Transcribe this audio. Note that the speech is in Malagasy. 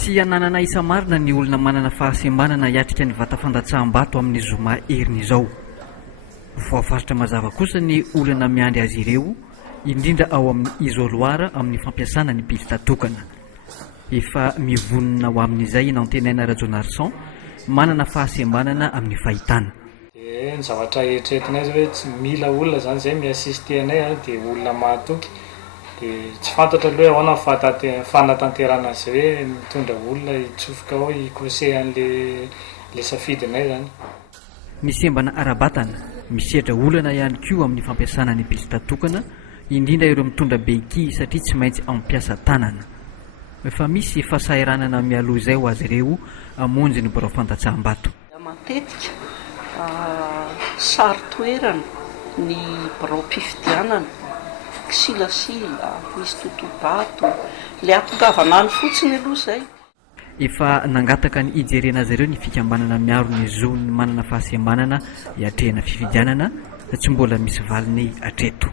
Tsy hananana isa marina ny olona manana fahasembanana hiatrika ny vata fandatsaham-bato amin'ny zoma heriny izao. Voafaritra mazava kosa ny olana miandry azy ireo, indrindra ao amin'ny izoloara amin'ny fampiasana ny pili-tatokana. Efa mivonona ho amin'izay ianao antenaina Rajonarson, manana fahasembanana amin'ny fahitana. Ny zavatra eritreretinay zao hoe tsy mila olona zany zay miasisty anay dia olona mahatoky, dia tsy fantatra aloha ahoana fanatanterana azy hoe mitondra olona hitsofoka ao hikose an'le safidinay zany. Misembana ara-batana, misehatra olana ihany koa amin'ny fampiasana ny pili-tatokana, indrindra ireo mitondra beky satria tsy maintsy ampiasa tanana. Efa misy fahasahiranana mialoha izay ho azy ireo amonjy ny birao fandatsaham-bato. Matetika sary toerana ny birao mpifidianana, kisilasila, misy totobato, le ampigavanany fotsiny aloha izay. Efa nangataka ny ijerena azy ireo ny fikambanana miaro ny zon'ny manana fahasembanana hiatrehana fifidianana, tsy mbola misy valiny hatreto.